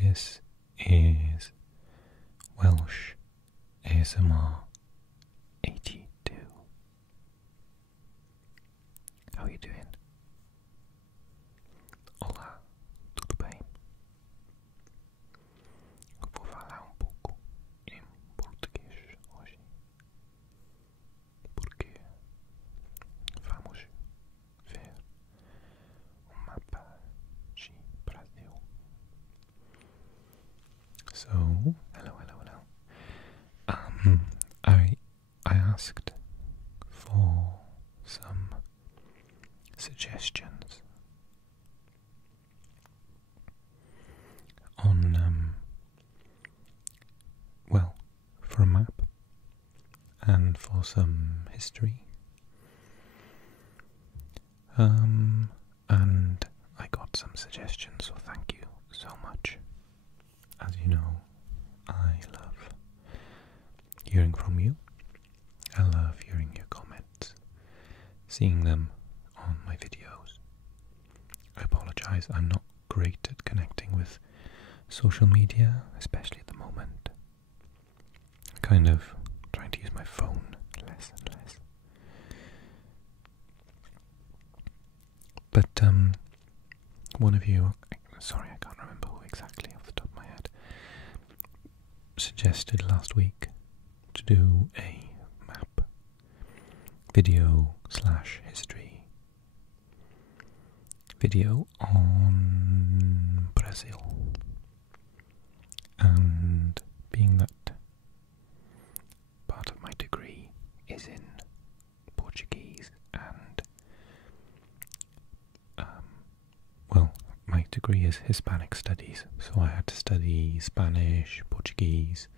This is Welsh ASMR 82. How are you doing? Olá, tudo bem? Eu vou falar pouco em português hoje, porque vamos ver mapa de Brasil. So, hello. I asked for some suggestions on, for a map and for some history. And I got some suggestions, so thank you so much. As you know, I love hearing from you. I love hearing your comments, seeing them on my videos. I apologize, I'm not great at connecting with social media, especially at the moment. I'm kind of trying to use my phone less and less. But one of you, sorry, I can't remember who exactly off the top of my head, suggested last week to do a map video / history video on Brazil. And being that part of my degree is in Portuguese and my degree is Hispanic Studies, so I had to study Spanish, Portuguese,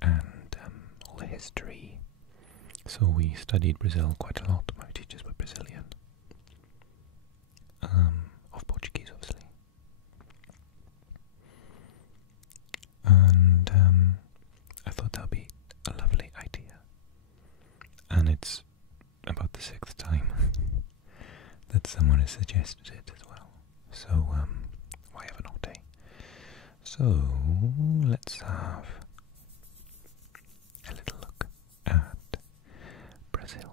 and all the history. So we studied Brazil quite a lot. My teachers were Brazilian, of Portuguese, obviously. And I thought that would be a lovely idea. And it's about the 6th time that someone has suggested it as well. So, why have an old day? So, let's have a little look at Brasil.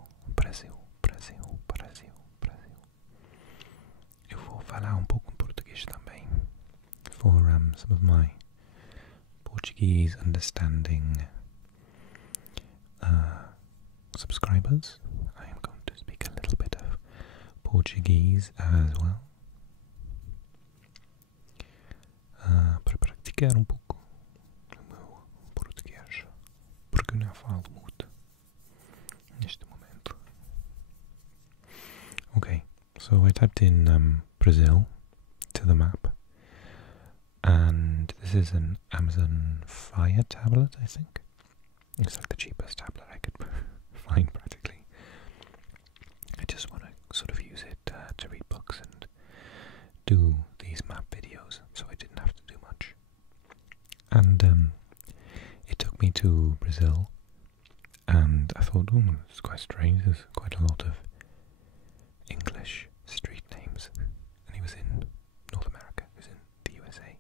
Eu vou falar pouco em português também, for some of my Portuguese understanding subscribers. I am going to speak a little bit of Portuguese as well. Para praticar pouco o meu português, porque não falo muito neste momento. Okay, so I typed in Brazil to the map, and this is an Amazon Fire tablet, I think. It's like the cheapest tablet I could find practically. I just want to sort of use it to read books and do these map videos, so I didn't have to do much. And it took me to Brazil, and I thought, it's quite strange, there's quite a lot of English street names. And he was in North America, he was in the USA.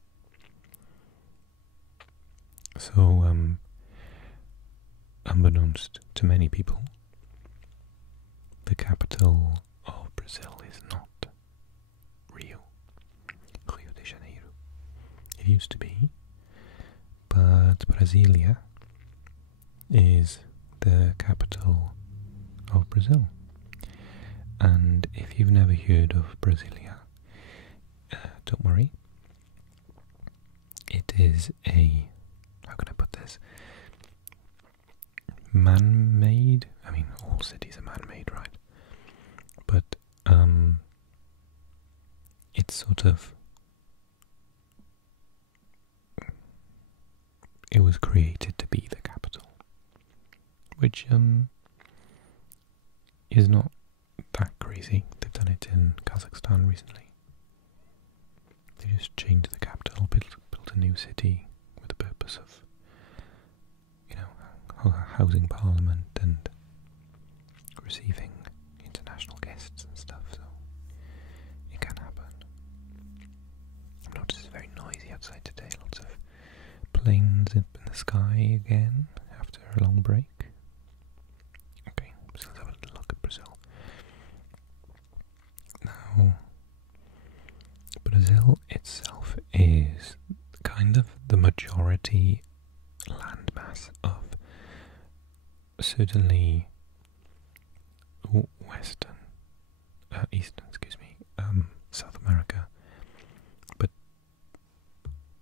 So, unbeknownst to many people, the capital of Brazil is not Rio de Janeiro. It used to be, but Brasilia is the capital of Brazil. And if you've never heard of Brasilia, don't worry. It is a, how can I put this, man-made, I mean all cities are man-made, right? But it's sort of, it was created to be the capital, which is not that crazy. They've done it in Kazakhstan recently. They just changed the capital, built a new city with the purpose of, housing parliament and receiving international guests and stuff, so it can happen. I've noticed it's very noisy outside today. the sky again after a long break. Okay, so let's have a little look at Brazil. Now, Brazil itself is kind of the majority landmass of certainly South America, but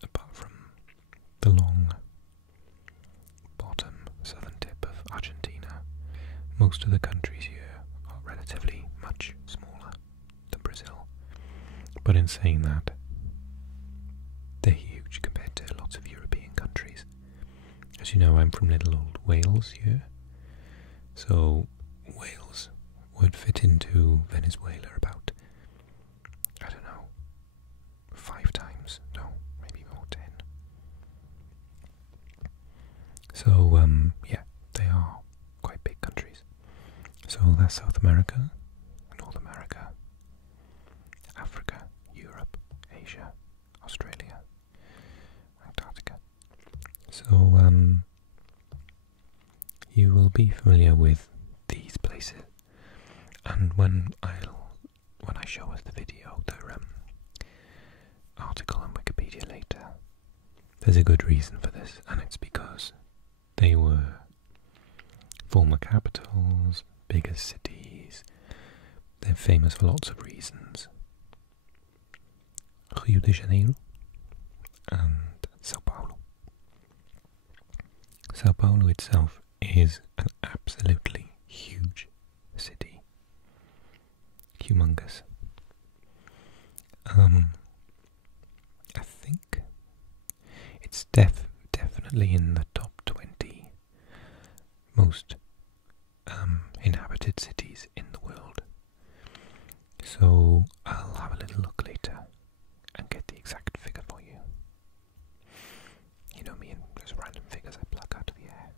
apart from the long bottom southern tip of Argentina, most of the countries here are relatively much smaller than Brazil. But in saying that, they're huge compared to lots of European countries. As you know, I'm from little old Wales here, so Wales would fit into Venezuela about, I don't know, 5 times, no, maybe more, 10. So, yeah, they are quite big countries. So that's South America, North America, Africa, Europe, Asia, Australia, Antarctica. So, you will be familiar with these places, and when I show us the video, the article on Wikipedia later, there's a good reason for this, and it's because they were former capitals, bigger cities. They're famous for lots of reasons. Rio de Janeiro and Sao Paulo. Sao Paulo itself is an absolutely huge city. Humongous. I think it's definitely in the top 20 most inhabited cities in the world. So I'll have a little look later and get the exact figure for you. You know me and those random figures I pluck out of the air.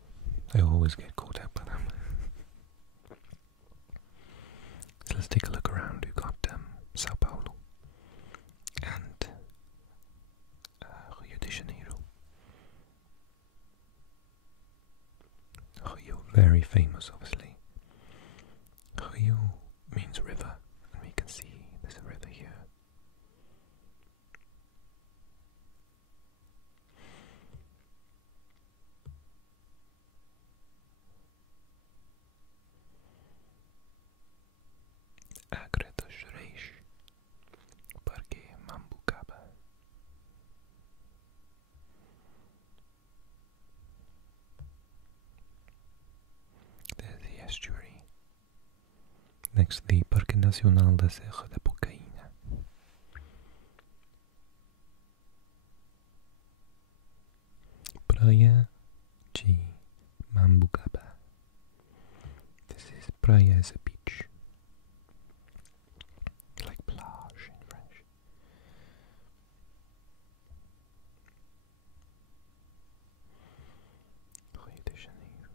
I always get caught up by them. So let's take a look around. We've got Sao Paulo and Rio de Janeiro. Rio, very famous obviously. Rio means river, and we can see there's a river here. Acre dos Reis, Parque Mambucaba. There's the estuary. Next, the Parque Nacional da Serra da Bocaina. Praia de Mambucaba. This is praia as a beach. Like plage in French. Rio de Janeiro.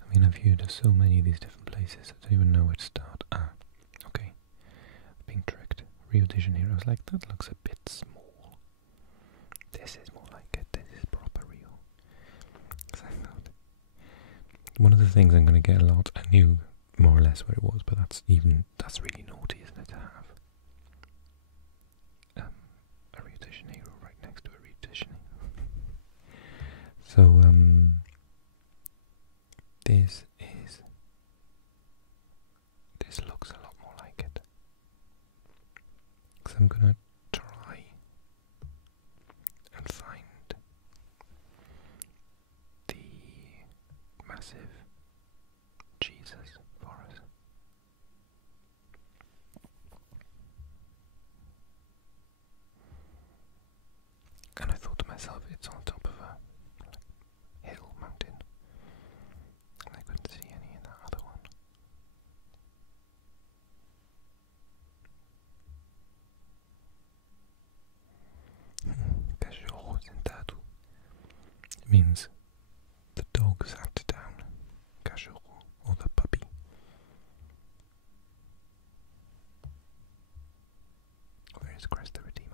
I mean, I've viewed so many of these different places, I don't even know where to start. Ah, okay. Being tricked. Rio de Janeiro. I was like, that looks a bit small. This is more like it. This is proper Rio. One of the things I'm going to get a lot, I knew more or less where it was, but that's really naughty, isn't it, to have a Rio de Janeiro right next to a Rio de Janeiro. So, this looks a lot more like it. Because I'm going to try and find the massive Jesus for us. And I thought to myself, it's on top of a hill, mountain, and I couldn't see any in that other one. Cachorro sentado means the dog sat down. Cachorro, or the puppy. Where is Christ the Redeemer?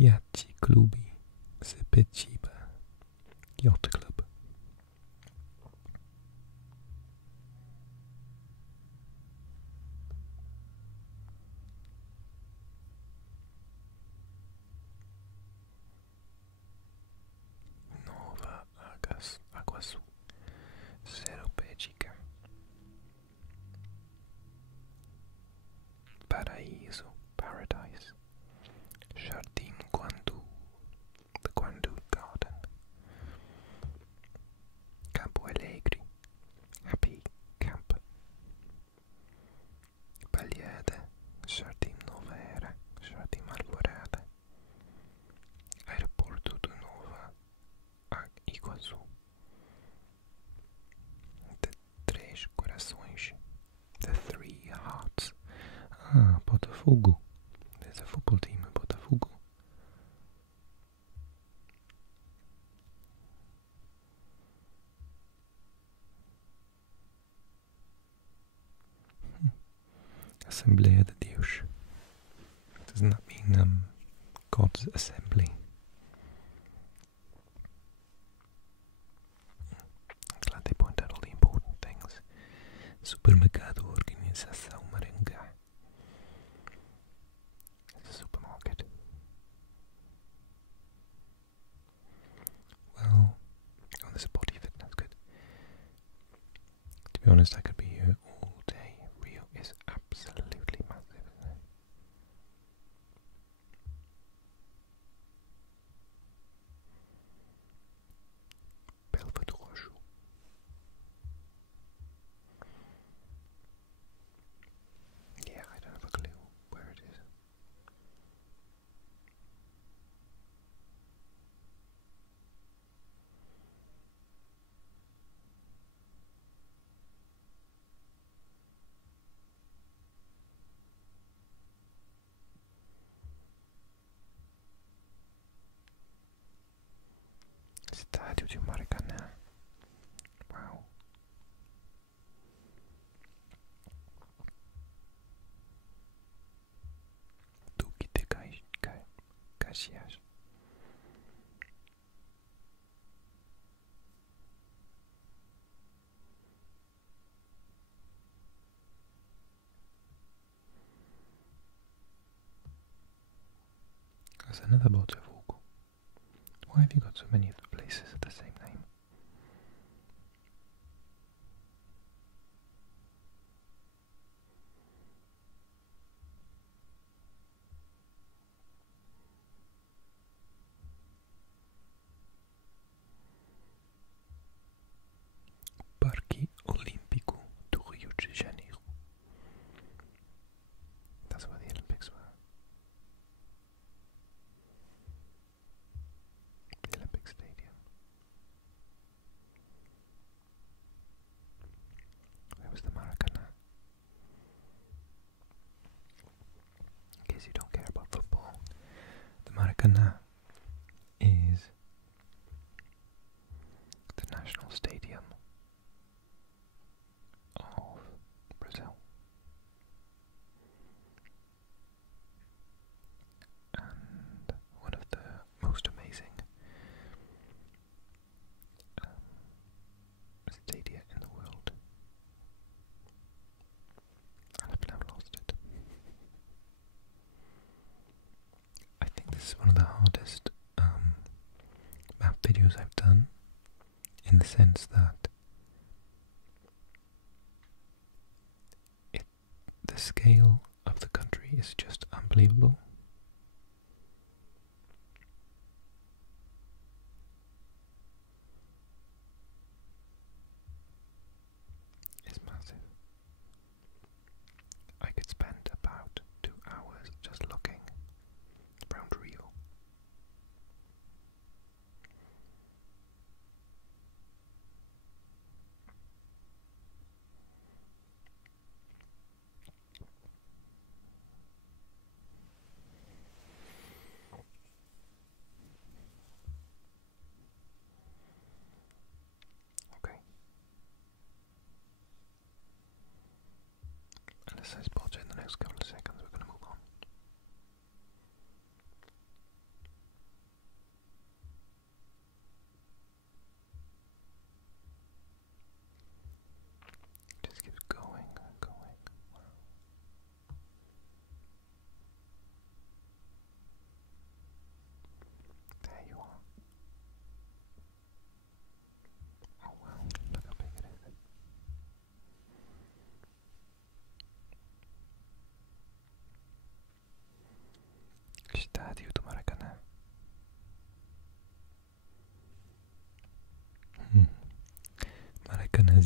Yacht Klubi Sepetiba Yacht Club. Nova Aguasu Seropédica Paraíso Paradise Jardim Guandu the Guandu Garden Campo Alegre Happy Camp Balhada Jardim Nova Era Jardim Alvorada Aeroporto do Nova Iguaçu The Três Corações The Three Hearts. Botafogo. There's a football team in Botafogo. Assembleia de Deus. Doesn't that mean God's assembly? I'm glad they point out all the important things. Supermercado Organização Marangá. It's a supermarket. Well, oh, there's a body fitness, good. To be honest, I could be here all day. Rio is absolutely massive, isn't it? Belva do Roxo. Yeah, I don't have a clue where it is. Estádio de Maracanã. Wow. Duque de Caxias. There's another Botafogo. Why have you got so many of the places with the same name? Parque Olímpico do Rio de Janeiro. That's where the Olympics were. The Olympic Stadium. Where was the Maracanã? In case you don't care about football, the Maracanã is the national stadium of Brazil. And one of the most amazing stadia in the world. And I've now lost it. I think this is one of the hardest map videos I've done, in the sense that the scale of the country is just unbelievable. It's massive. I could spend about 2 hours just looking around Rio.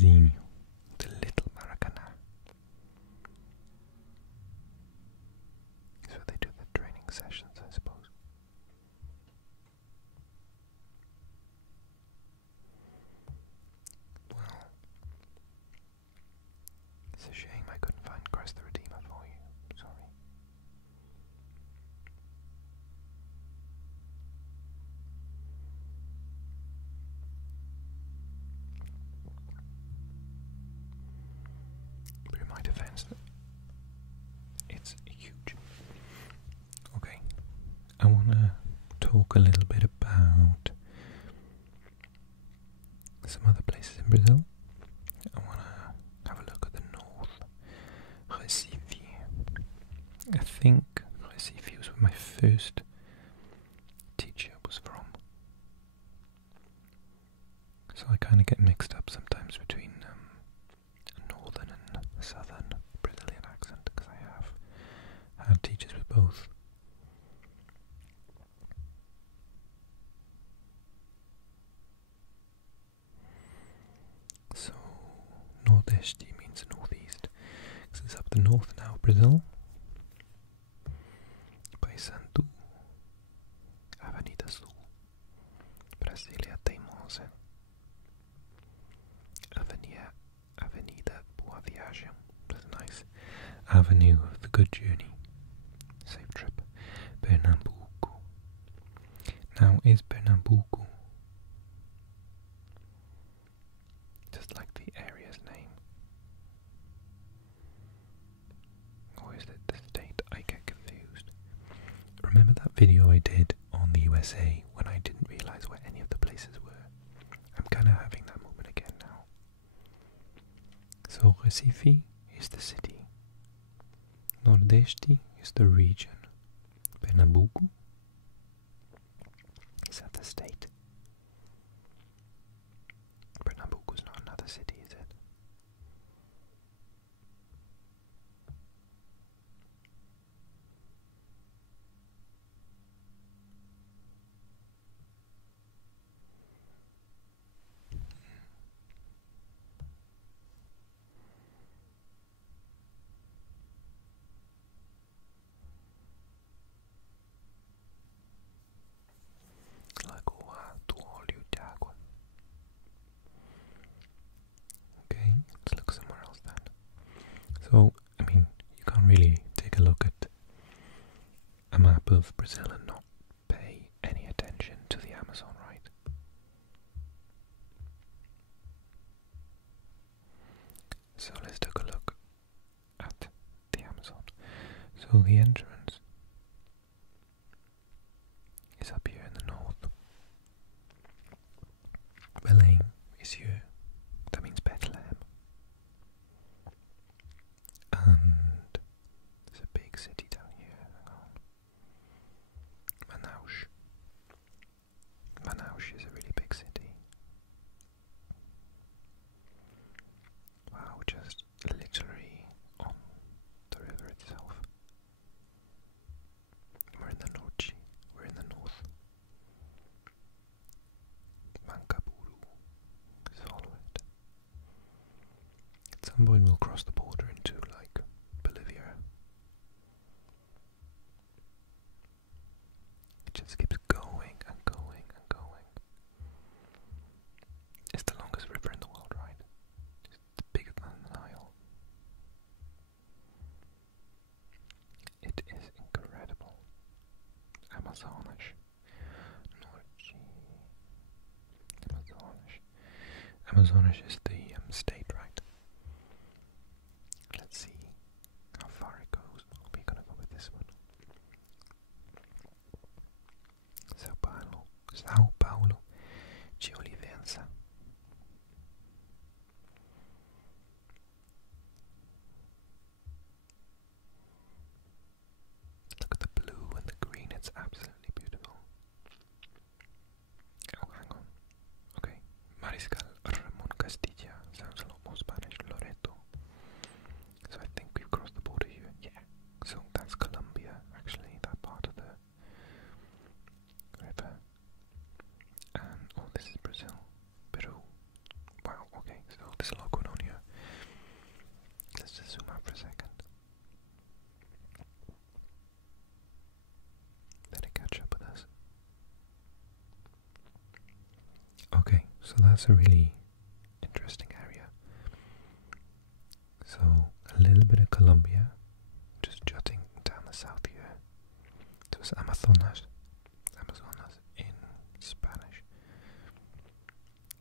Maracanãzinho, the little Maracanã. So they do the training sessions, I suppose. Well, it's a shame I couldn't find Christ the Redeemer for you. Sorry. But in my defense, it's huge. Okay, I want to talk a little bit about some other places in Brazil. I want to have a look at the north. Recife. I think Recife was where my first teacher was from. So I kind of get mixed up sometimes between northern and southern Brazilian accent, because I have had teachers with both. So Nordeste means northeast, because it's up the north now of Brazil. Paysandu, Avenida Sul, Brasilia Teimosa, Avenida Boa Viagem, that's nice. Avenue of the Good Journey, safe trip. Pernambuco. Now, is Pernambuco just like the area's name? Or is it the state? I get confused. Remember that video I did on the USA when I didn't realise where any of the places were? I'm kind of having that moment again now. So Recife is the city. Nordeste is the region. Pernambuco is that the state. Pernambuco is not another city, is it? Lagoa do Olho d'Água. Okay, let's look somewhere else then. So, I mean, you can't really take a look at a map of Brazil and not pay any attention to the Amazon, right? So let's take a look at the Amazon. So the entrance is up here in the north. Belém is here. That means Bethlehem. And there's a big city down here. Hang on. Manaus. Manaus is a really big city. Wow, just literally on the river itself. We're in the North. We're in the north. Mancaburu is all of it. At some point we'll cross the border into like Bolivia. It just keeps going and going and going. It's the longest river in the world, right? It's bigger than the Nile. It is incredible. Amazonas. Norte. Amazonas. Amazonas is the state, right? Let's see how far it goes. We're gonna go with this one. Sao Paulo de Olivença. Look at the blue and the green, it's absolutely beautiful. Oh, hang on. Okay, Mariscal Ramon Castilla sounds a lot more Spanish. Loreto. So I think we've crossed the border here. Yeah. So that's Colombia, actually, that part of the river. And oh, this is Brazil. Peru. Wow, okay, so there's a lot going So that's a really interesting area. So a little bit of Colombia, just jutting down the south here. So it's Amazonas in Spanish,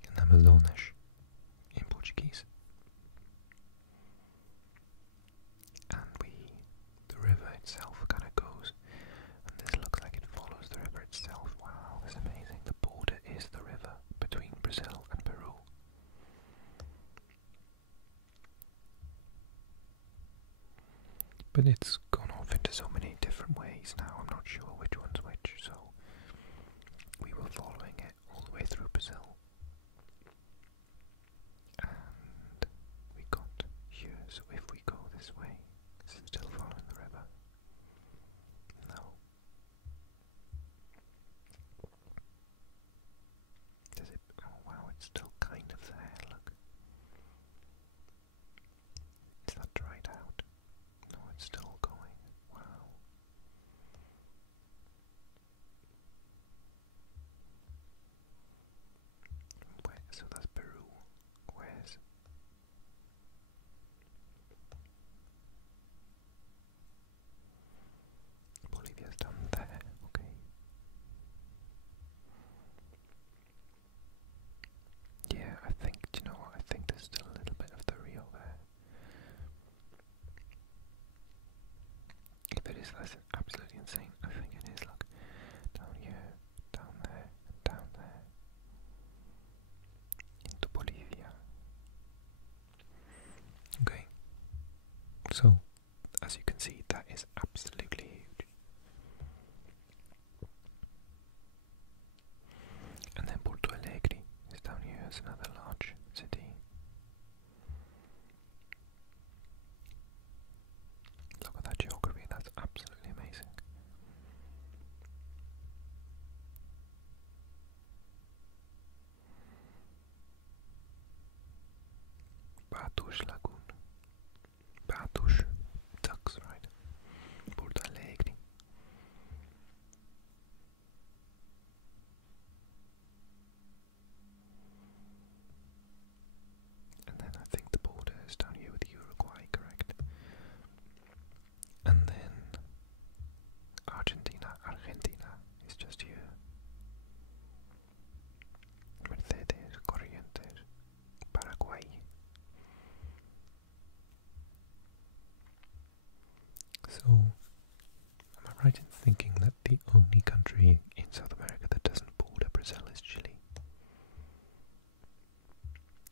and Amazonas in Portuguese. And the river itself kind of goes, and this looks like it follows the river itself. Wow, that's amazing. The border is the river between Brazil and Peru. But it's gone off into so many different ways now, I'm not sure which one's which, so we were following it all the way through Brazil. And we got here, so if we go this way, is it still following the river? No. Does it? Oh wow, it's still kind of there, look. Is that dried out? No, it's still going. Wow. So that's Peru. Where's Bolivia's down there? Okay. Yeah, I think, do you know what? I think there's still a little bit of the Rio there. If it is, that's absolutely insane. I think it is. Look, down here, down there, and down there. Into Bolivia. Okay. So, as you can see, that is absolutely huge. And then Porto Alegre is down here as another large city. Look at that geography, that's absolutely amazing. Patos Lagoon. Patos, ducks, right? Porto Alegre. And then I think the border is down here with Uruguay, correct? And then Argentina is just here. Mercedes, Corrientes, Paraguay. So, am I right in thinking that the only country in South America that doesn't border Brazil is Chile?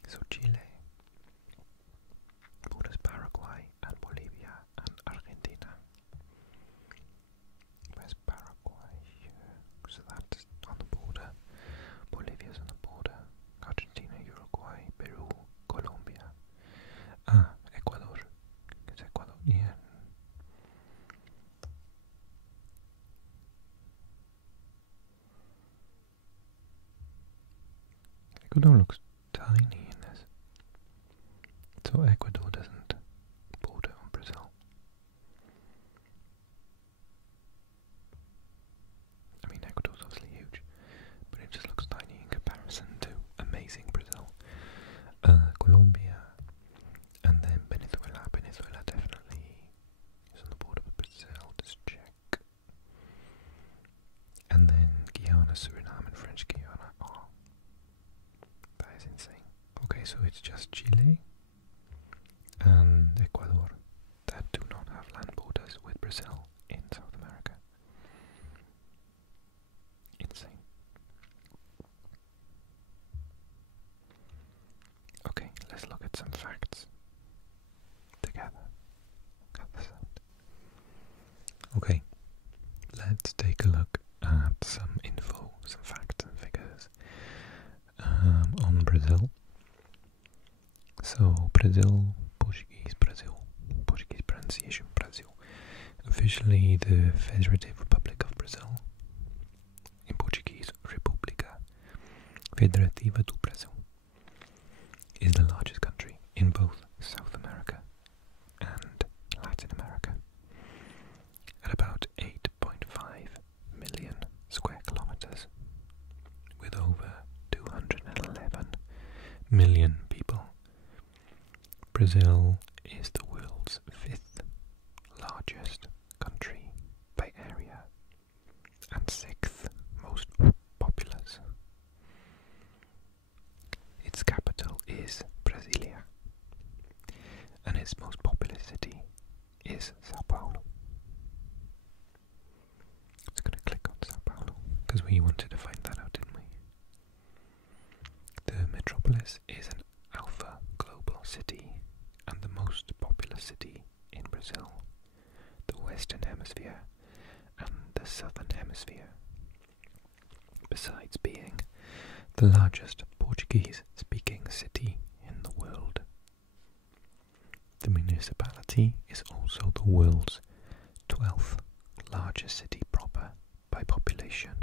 So Chile borders Paraguay and Bolivia and Argentina. Where's Paraguay? So that's on the border. Bolivia's on the border. Argentina, Uruguay, Peru, Colombia. Ecuador. It's Ecuadorian. Ecuador looks tiny in this. So Ecuador doesn't border on Brazil. I mean, Ecuador's obviously huge, but it just looks tiny in comparison to amazing Brazil. Colombia, and then Venezuela. Venezuela definitely is on the border with Brazil. Just check. And then Guyana, Suriname, and French Guiana. Oh, that is insane. Okay, so it's just Chile and Ecuador that do not have land borders with Brazil in South America. Insane. Okay, let's look at some facts together. Cut this out. Okay, let's take a look at some info, some facts and figures on Brazil. So Brazil, Portuguese pronunciation Brazil. Officially the Federative Republic of Brazil. In Portuguese, República Federativa do Brasil. Is the largest country in both South America and Latin America. At about 8.5 million square kilometers, with over 211 million people. Brazil is the world's 5th largest country by area and 6th most populous. Its capital is Brasilia, and its most populous city is Sao Paulo. Just going to click on Sao Paulo because we wanted to find that out, didn't we? The metropolis is an alpha global city and the most populous city in Brazil, the Western Hemisphere and the Southern Hemisphere, besides being the largest Portuguese-speaking city in the world. The municipality is also the world's 12th largest city proper by population.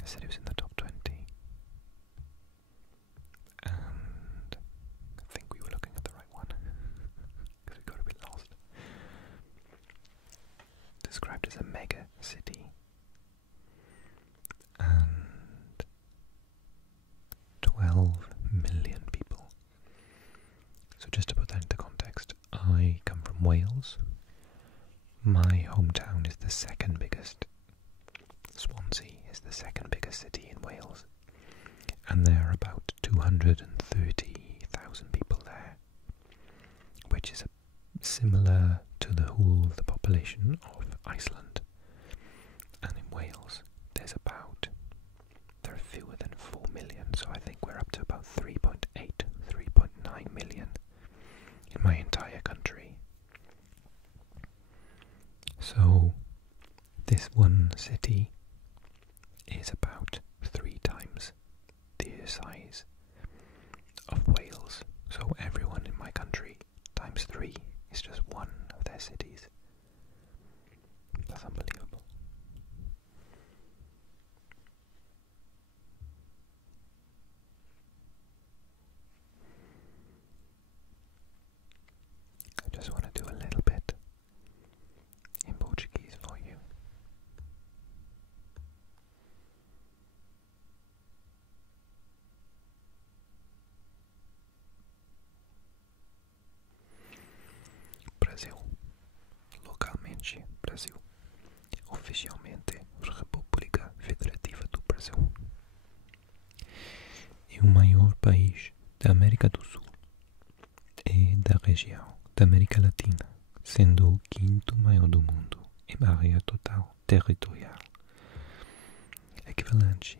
I said it was in the top 20. And I think we were looking at the right one because we got a bit lost. Described as a mega city. And 12 million people. So just to put that into context, I come from Wales. My hometown is the second biggest. Swansea is the second biggest city in Wales, and there are about 230,000 people there, which is similar to the whole of the population of Iceland. And in Wales there are fewer than 4 million, so I think we're up to about 3.8, 3.9 million in my entire country. So this one city is about 3 times the size of Wales. So everyone in my country times 3 is just one of their cities. That's unbelievable. I just want to do a little bit in Portuguese for you. Brasil. Localmente, Brasil. Oficialmente, República Federativa do Brasil. É o maior país da América do Sul e da região da América Latina, sendo o 5º maior do mundo em área total territorial, equivalente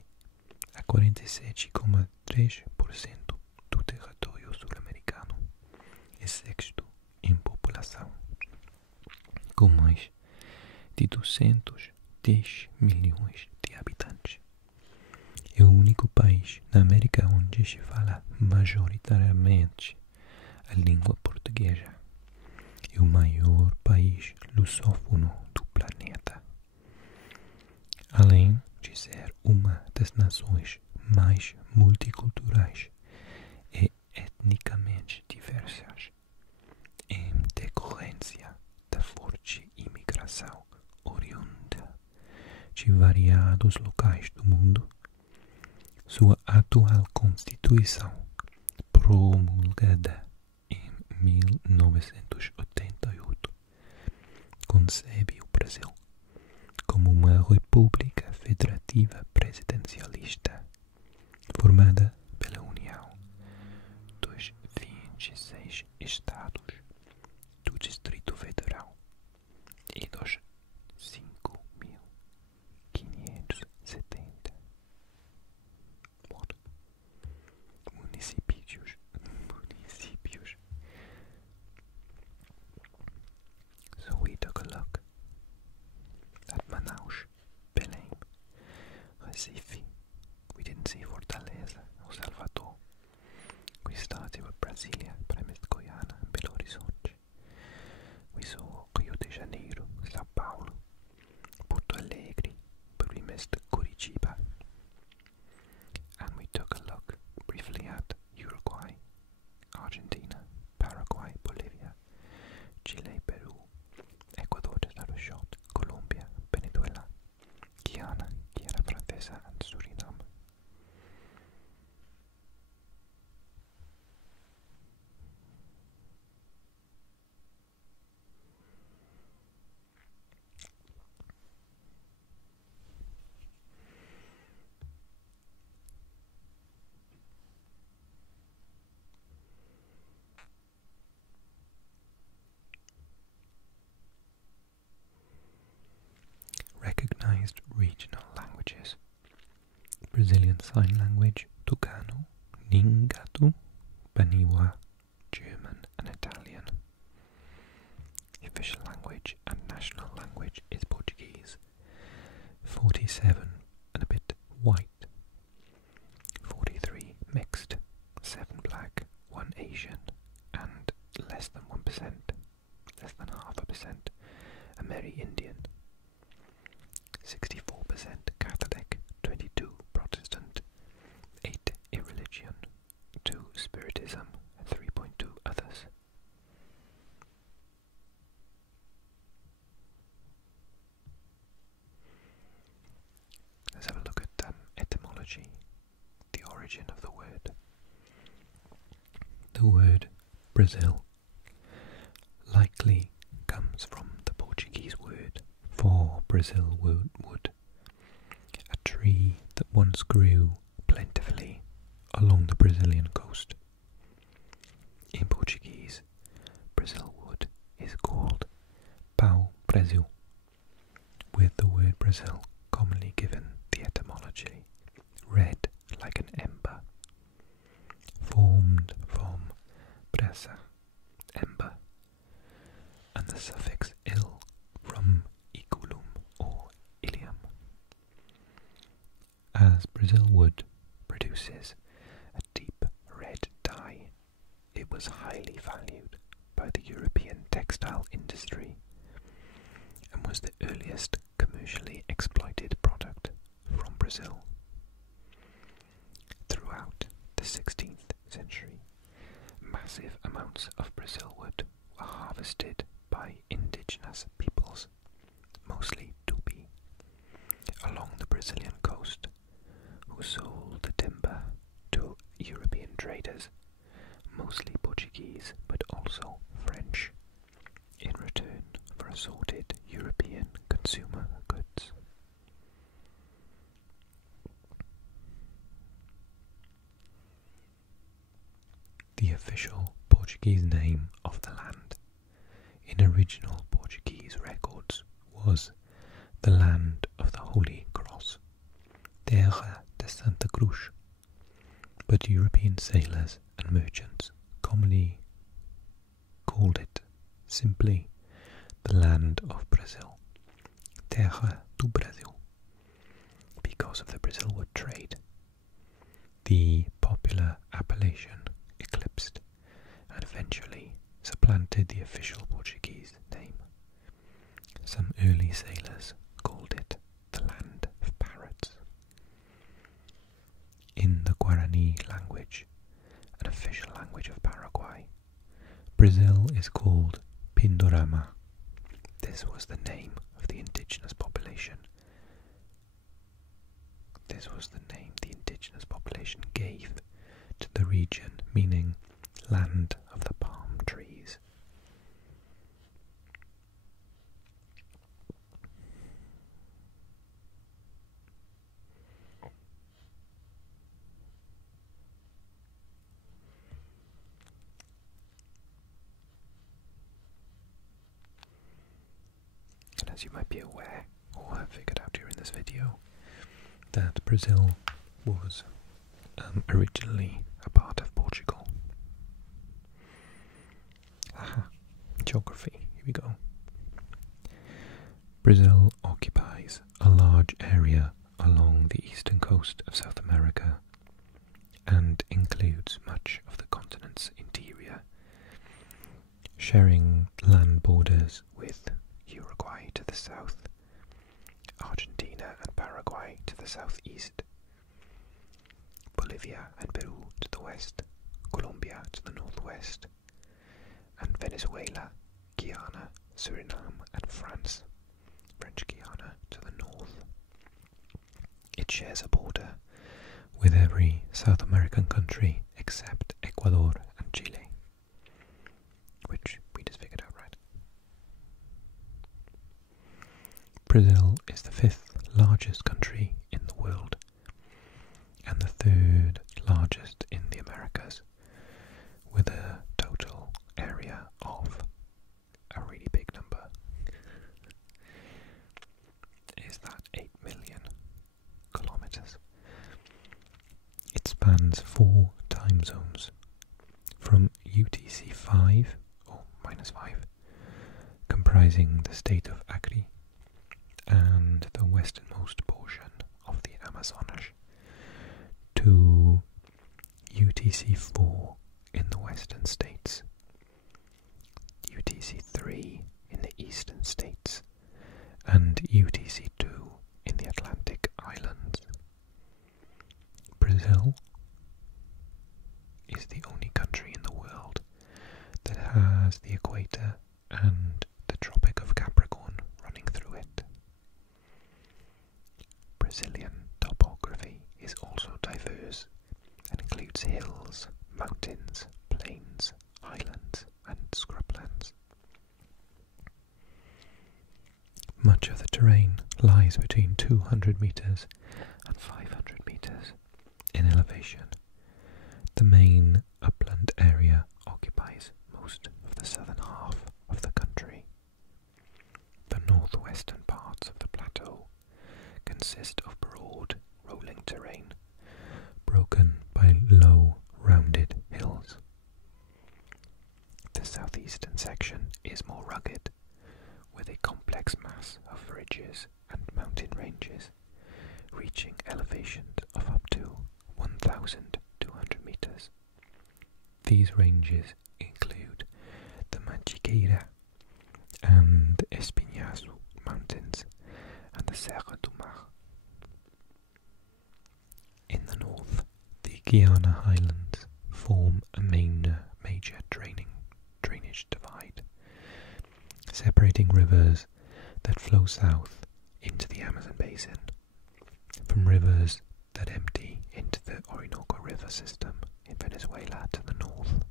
a 47,3% do território sul-americano e 6º em população, com mais de 210 milhões de habitantes. É o único país na América onde se fala majoritariamente a língua portuguesa. É o maior país lusófono do planeta. Além de ser uma das nações mais multiculturais e etnicamente diversas, em decorrência da forte imigração oriunda de variados locais do mundo, sua atual Constituição, promulgada em 1988, concebe o Brasil como uma república federativa presidencialista, formada pela união dos 26 estados do Distrito Federal e dos 5.570 municípios. So we took a look at Manaus, Belém, Brazilian Sign Language, Tucano, Ningatu, Baniwa, German and Italian. The official language and national language is Portuguese. 47 and a bit white. 43 mixed. 7 black, 1 Asian, and less than 1%, less than 0.5% Amerindian. 64% Catholic, 22 Protestant, 8 irreligion, 2 Spiritism, and 3.2 others. Let's have a look at etymology, the origin of the word. The word Brazil likely comes from the Portuguese word for Brazil wood, a tree that once grew plentifully along the Brazilian coast. In Portuguese, Brazil wood is called pau-brasil, with the word Brazil commonly given the etymology red like an ember, formed from brasa, ember, and the suffix il from iculum or ilium. As Brazil wood produces a deep red dye, it was highly valued by the European textile industry and was the earliest commercially exploited product from Brazil. Throughout the 16th century, massive amounts of Brazil wood were harvested by indigenous peoples, mostly Tupi, along the Brazilian coast, who sold the timber to European traders, mostly Portuguese but also French, in return for assorted European consumer goods. The official Portuguese name of the land in original Portuguese records was the Land of the Holy Cross, Terra de Santa Cruz, but European sailors and merchants commonly called it simply the Land of Brazil, Terra do Brasil, because of the Brazil wood trade. The popular appellation eclipsed and eventually supplanted the official Portuguese name. Some early sailors called it the Land of Parrots. In the Guarani language, an official language of Paraguay, Brazil is called Pindorama. This was the name of the indigenous population. This was the name the indigenous population gave to the region, meaning land of the palm trees. And as you might be aware, or have figured out during this video, that Brazil was originally a part of Portugal. Aha, geography, here we go. Brazil occupies a large area along the eastern coast of South America and includes much of the continent's interior, sharing land borders with Uruguay to the south, Argentina and Paraguay to the southeast, Bolivia and Peru to the west, Colombia to the northwest, and Venezuela, Guyana, Suriname and France, French Guiana, to the north. It shares a border with every South American country except Ecuador and Chile, which we just figured out, right? Brazil is the 5th largest country in the world and the 3rd largest in the Americas, with a total area of a really big number. Is that 8 million kilometers? spans 4 time zones, from UTC-5, or -5, comprising the state of Acre and the westernmost portion of the Amazonas, to UTC-4 in the western states, UTC-3 in the eastern states, and UTC-2 in the Atlantic islands. Brazil is the only country in the world that has the equator and the Tropic of Capricorn running through it. Brazilian topography is also diverse and includes hills, mountains, plains, islands, and scrublands. Much of the terrain lies between 200 meters and 500 meters in elevation. The main upland area occupies most of the southern half of the country. The northwestern parts of the plateau consist of broad, rolling terrain, broken by low, rounded hills. The southeastern section is more rugged, with a complex mass of ridges and mountain ranges, reaching elevations of up to 1,200 meters. These ranges include the Mantiqueira and Espinhaço mountains and the Serra do Mar. In the north, the Guiana Highlands form a major drainage divide, separating rivers that flow south into the Amazon basin from rivers that empty into the Orinoco River system in Venezuela to the north.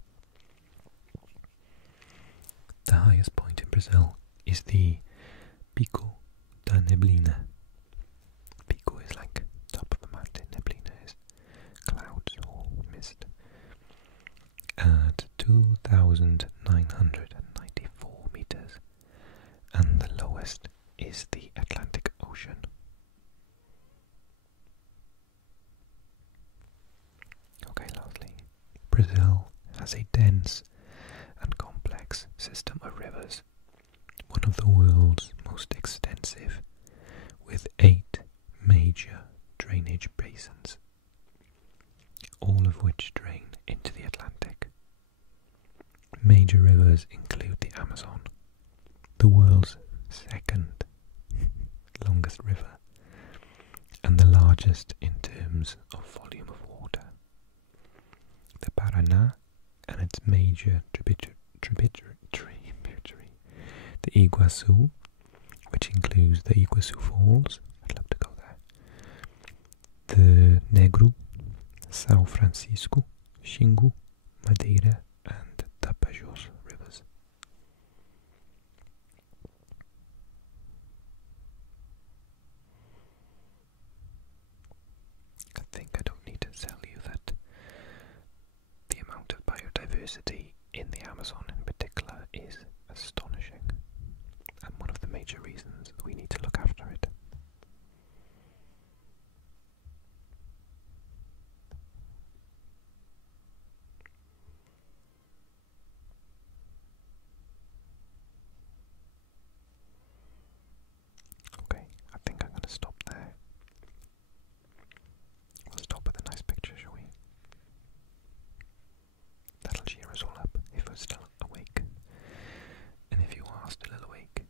The highest point in Brazil is the Pico da Neblina. Pico is like top of a mountain, Neblina is clouds or mist. At 2,994 meters, and the lowest is the Atlantic Ocean. Okay, lastly, Brazil has a dense and complex system of rivers, one of the world's most extensive, with 8 major drainage basins, all of which drain into the Atlantic. Major rivers include the Amazon, the world's second longest river, and the largest in terms of volume of water. The Paraná and its major tributary, the Iguaçu, which includes the Iguaçu Falls, I'd love to go there, the Negro, São Francisco, Xingu, Madeira, and Tapajós rivers. I think I don't need to tell you that the amount of biodiversity in the Amazon in particular is astonishing, and one of the major reasons we need to look after it. Okay, I think I'm going to stop there. We'll stop with a nice picture, shall we? That'll cheer us all up if we're still awake. And if you are still awake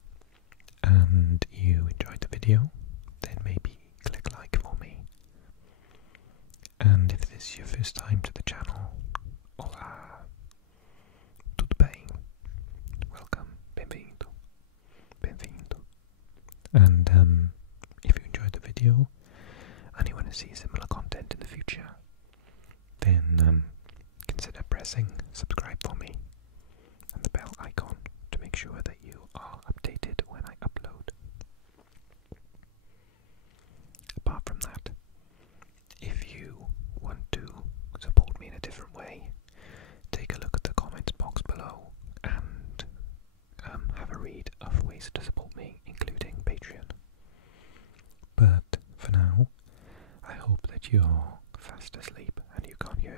and you enjoyed the video, then maybe click like for me. And if this is your first time to the channel, hola, tudo bem? Welcome, bem-vindo, bem-vindo. And if you enjoyed the video and you want to see similar content in the future, then consider pressing subscribe for me and the bell icon to make sure that you are updated when I upload. Apart from that, if you want to support me in a different way, take a look at the comments box below and have a read of ways to support me, including Patreon. But for now, I hope that you're fast asleep and you can't hear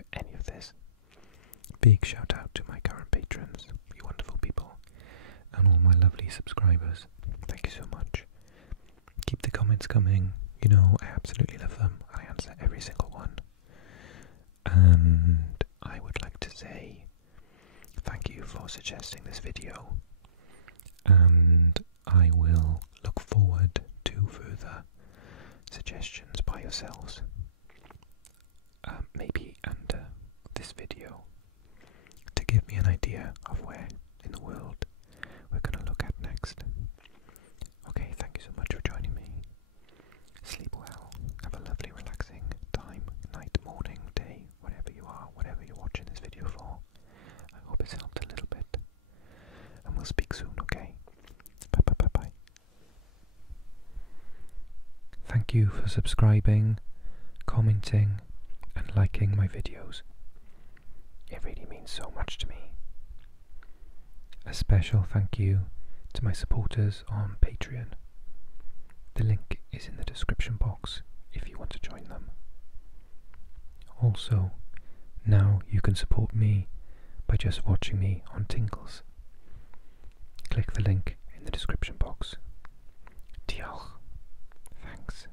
big shout out to my current patrons, you wonderful people, and all my lovely subscribers. Thank you so much. Keep the comments coming. You know, I absolutely love them. I answer every single one. And I would like to say thank you for suggesting this video. And I will look forward to further suggestions by yourselves. Maybe under this video, to give me an idea of where in the world we're going to look at next. Okay, thank you so much for joining me. Sleep well. Have a lovely relaxing time, night, morning, day, whatever you are, whatever you're watching this video for. I hope it's helped a little bit. And we'll speak soon, okay? Bye bye bye bye. Thank you for subscribing, commenting, and liking my videos. It really means so much to me. A special thank you to my supporters on Patreon. The link is in the description box if you want to join them. Also, now you can support me by just watching me on Tingles. Click the link in the description box. Diolch. Thanks.